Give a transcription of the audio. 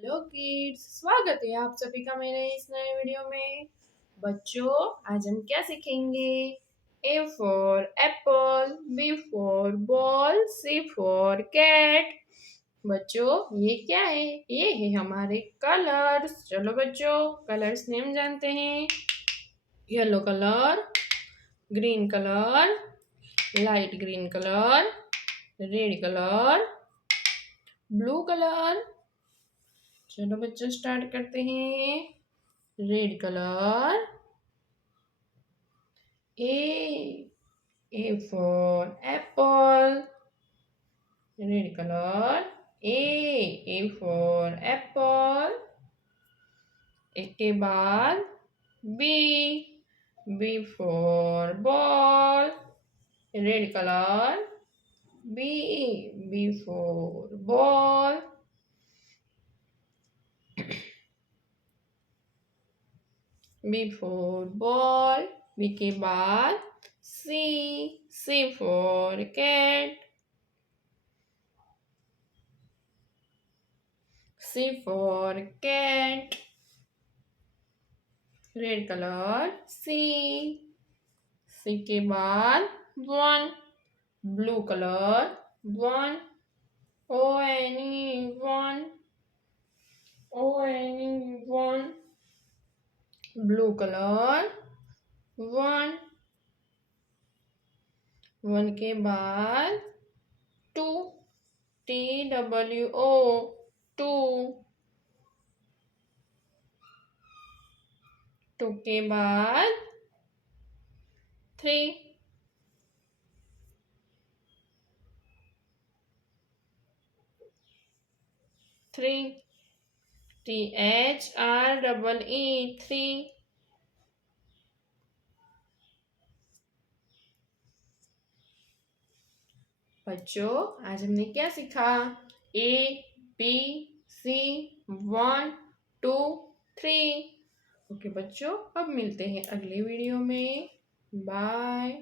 Hello kids, स्वागत है आप सभी का मेरे इस नए वीडियो में। बच्चों, आज हम क्या सीखेंगे? A for apple, B for ball, C for cat. बच्चों, ये क्या है? ये है हमारे कलर्स। चलो बच्चों, कलर्स नेम जानते हैं। Yellow colour, green colour, light green colour, red colour, blue colour. चलो बच्चों, स्टार्ट करते हैं। Red colour, A A for apple. Red colour, A for apple. एक के बाद B B for ball. Red colour, B B for ball. B for ball. B के बाद C for cat. C for cat. Red colour, C के बाद one. Blue colour, one, one, one. Blue colour, one, one के बाद to, TWO, to. To के बाद three, three, THREE, three. बच्चों, आज हमने क्या सीखा? ABC, 1, 2, 3। ओके बच्चों, अब मिलते हैं अगले वीडियो में। बाय।